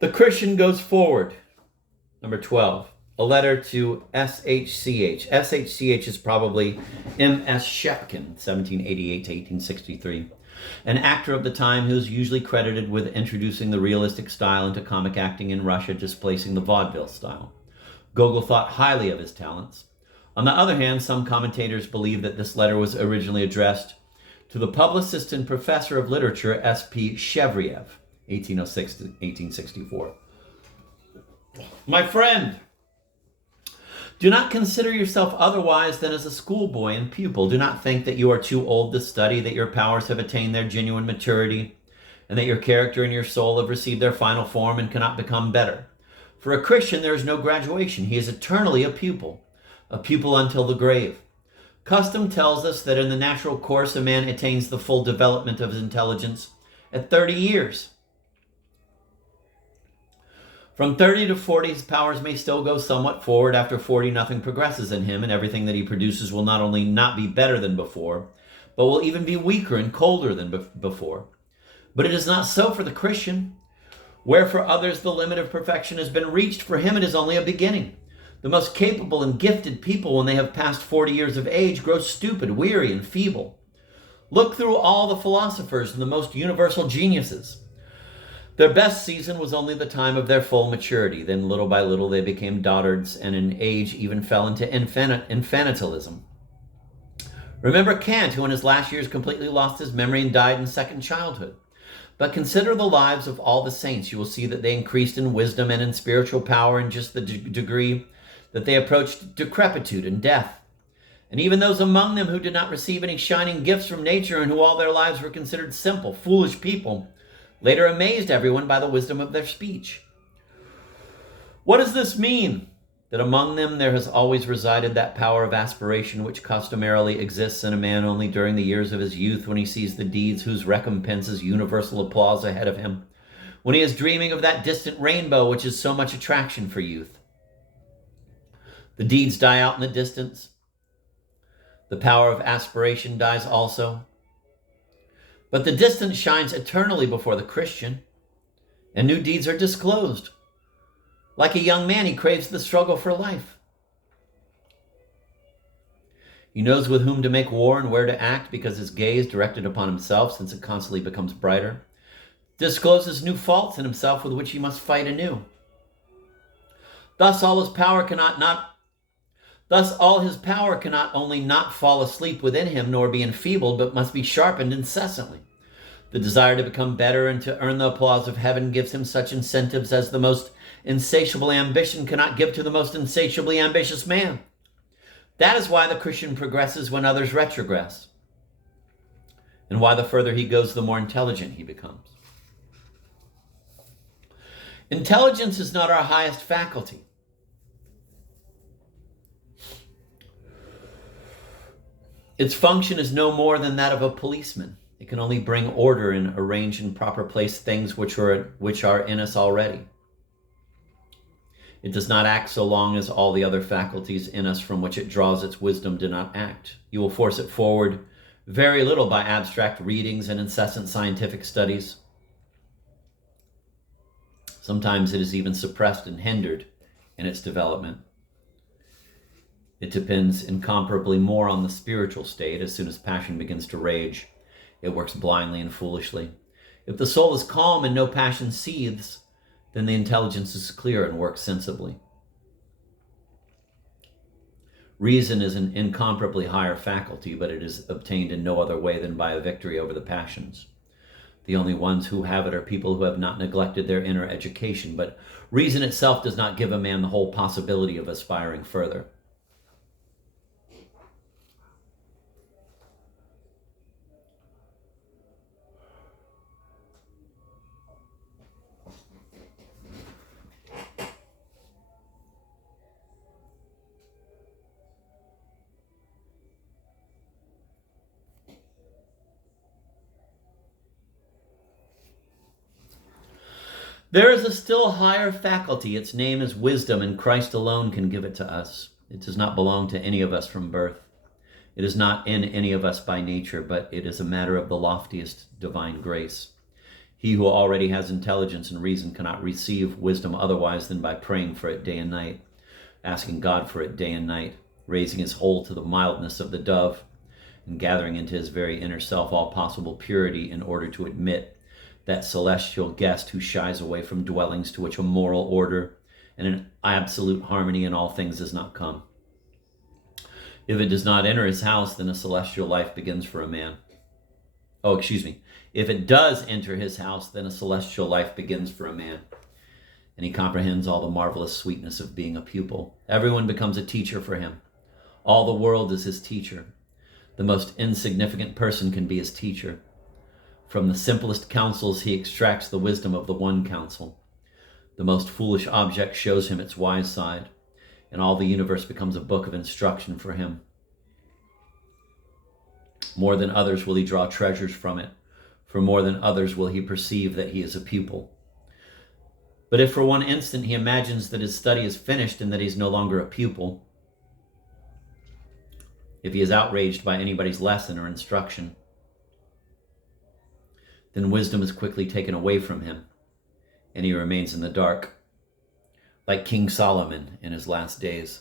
The Christian goes forward. Number 12. A letter to SHCH. SHCH is probably M.S. Shepkin, 1788 to 1863. An actor of the time who is usually credited with introducing the realistic style into comic acting in Russia, displacing the vaudeville style. Gogol thought highly of his talents. On the other hand, some commentators believe that this letter was originally addressed to the publicist and professor of literature S.P. Chevriev, 1806 to 1864. My friend, do not consider yourself otherwise than as a schoolboy and pupil. Do not think that you are too old to study, that your powers have attained their genuine maturity, and that your character and your soul have received their final form and cannot become better. For a Christian, there is no graduation. He is eternally a pupil until the grave. Custom tells us that in the natural course, a man attains the full development of his intelligence at 30 years. From 30 to 40, his powers may still go somewhat forward. After 40, nothing progresses in him, and everything that he produces will not only not be better than before, but will even be weaker and colder than before. But it is not so for the Christian. Where for others the limit of perfection has been reached, for him it is only a beginning. The most capable and gifted people, when they have passed 40 years of age, grow stupid, weary, and feeble. Look through all the philosophers and the most universal geniuses. Their best season was only the time of their full maturity. Then little by little they became dotards, and in age even fell into infantilism. Remember Kant, who in his last years completely lost his memory and died in second childhood. But consider the lives of all the saints. You will see that they increased in wisdom and in spiritual power in just the degree that they approached decrepitude and death. And even those among them who did not receive any shining gifts from nature and who all their lives were considered simple, foolish people, later amazed everyone by the wisdom of their speech. What does this mean? That among them there has always resided that power of aspiration which customarily exists in a man only during the years of his youth, when he sees the deeds whose recompense is universal applause ahead of him, when he is dreaming of that distant rainbow which is so much attraction for youth. The deeds die out in the distance. The power of aspiration dies also. But the distance shines eternally before the Christian, and new deeds are disclosed. Like a young man, he craves the struggle for life. He knows with whom to make war and where to act, because his gaze, directed upon himself, since it constantly becomes brighter, discloses new faults in himself with which he must fight anew. Thus all his power cannot only not fall asleep within him, nor be enfeebled, but must be sharpened incessantly. The desire to become better and to earn the applause of heaven gives him such incentives as the most insatiable ambition cannot give to the most insatiably ambitious man. That is why the Christian progresses when others retrogress, and why the further he goes, the more intelligent he becomes. Intelligence is not our highest faculty. Its function is no more than that of a policeman. It can only bring order and arrange in proper place things which are in us already. It does not act so long as all the other faculties in us from which it draws its wisdom do not act. You will force it forward very little by abstract readings and incessant scientific studies. Sometimes it is even suppressed and hindered in its development. It depends incomparably more on the spiritual state. As soon as passion begins to rage, it works blindly and foolishly. If the soul is calm and no passion seethes, then the intelligence is clear and works sensibly. Reason is an incomparably higher faculty, but it is obtained in no other way than by a victory over the passions. The only ones who have it are people who have not neglected their inner education, but reason itself does not give a man the whole possibility of aspiring further. There is a still higher faculty. Its name is wisdom, and Christ alone can give it to us. It does not belong to any of us from birth. It is not in any of us by nature, but it is a matter of the loftiest divine grace. He who already has intelligence and reason cannot receive wisdom otherwise than by praying for it day and night, asking God for it day and night, raising his whole to the mildness of the dove, and gathering into his very inner self all possible purity in order to admit that celestial guest who shies away from dwellings to which a moral order and an absolute harmony in all things has not come. If it does not enter his house, then a celestial life begins for a man. If it does enter his house, then a celestial life begins for a man. And he comprehends all the marvelous sweetness of being a pupil. Everyone becomes a teacher for him. All the world is his teacher. The most insignificant person can be his teacher. From the simplest counsels, he extracts the wisdom of the one counsel. The most foolish object shows him its wise side, and all the universe becomes a book of instruction for him. More than others will he draw treasures from it, for more than others will he perceive that he is a pupil. But if for one instant he imagines that his study is finished and that he is no longer a pupil, if he is outraged by anybody's lesson or instruction, then wisdom is quickly taken away from him, and he remains in the dark, like King Solomon in his last days.